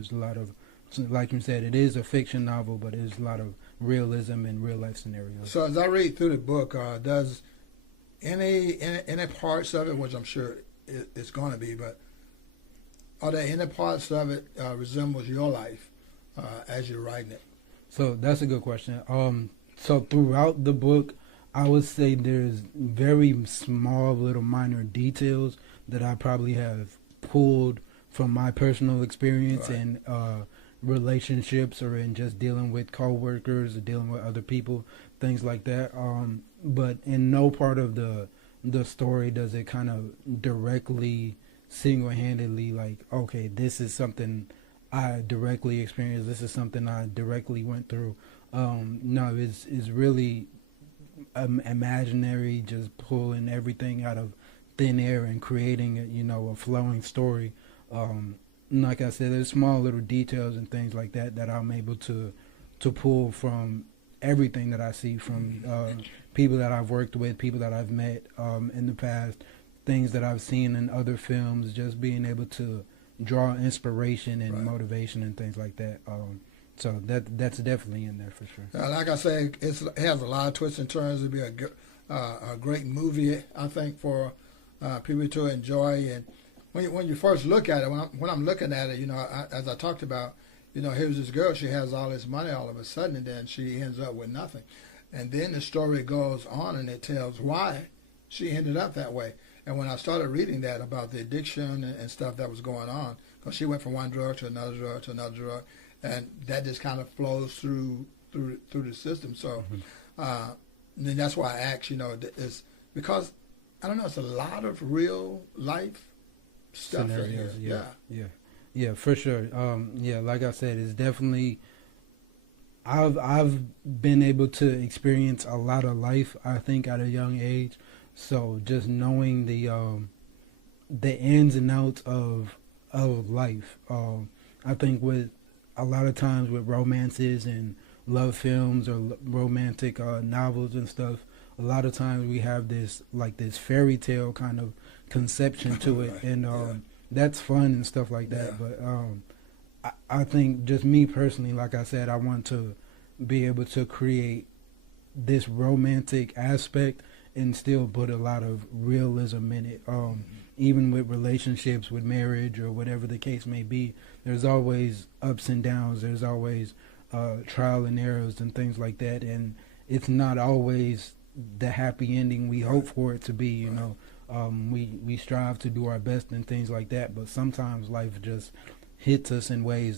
There's a lot of, like you said, it is a fiction novel, but there's a lot of realism and real life scenarios. So as I read through the book, does any parts of it, which I'm sure it's going to be, but are there any parts of it resembles your life as you're writing it? So that's a good question. So throughout the book, I would say there's very small little minor details that I probably have pulled from my personal experience Right. and relationships, or in just dealing with coworkers or dealing with other people, things like that. But in no part of the story does it kind of directly, single-handedly, like, okay, this is something I directly experienced. This is something I directly went through. No, it's really imaginary, just pulling everything out of thin air and creating a flowing story. Like I said, there's small little details and things like that that I'm able to pull from everything that I see from people that I've worked with, people that I've met in the past, things that I've seen in other films, just being able to draw inspiration and Right. motivation and things like that. So that's definitely in there for sure. Like I say, it has a lot of twists and turns. It'd be a great movie, I think, for people to enjoy. And when you first look at it, when I'm looking at it, as I talked about, here's this girl. She has all this money all of a sudden, and then she ends up with nothing. And then the story goes on, and it tells why she ended up that way. And when I started reading that about the addiction and stuff that was going on, because she went from one drug to another drug to another drug, and that just kind of flows through the system. So then that's why I asked, is because I don't know, it's a lot of real life stuff Scenarios, in here. yeah, for sure. Yeah, like I said, it's definitely. I've been able to experience a lot of life, I think, at a young age. So just knowing the ins and outs of life, I think with a lot of times with romances and love films or romantic novels and stuff, a lot of times we have this fairy tale kind of conception to it, Right. and that's fun and stuff like that. Yeah. But I think just me personally, like I said, I want to be able to create this romantic aspect and still put a lot of realism in it. Even with relationships, with marriage, or whatever the case may be, there's always ups and downs. There's always trial and errors and things like that. And it's not always the happy ending we hope for it to be. You know, we strive to do our best and things like that. But sometimes life just hits us in ways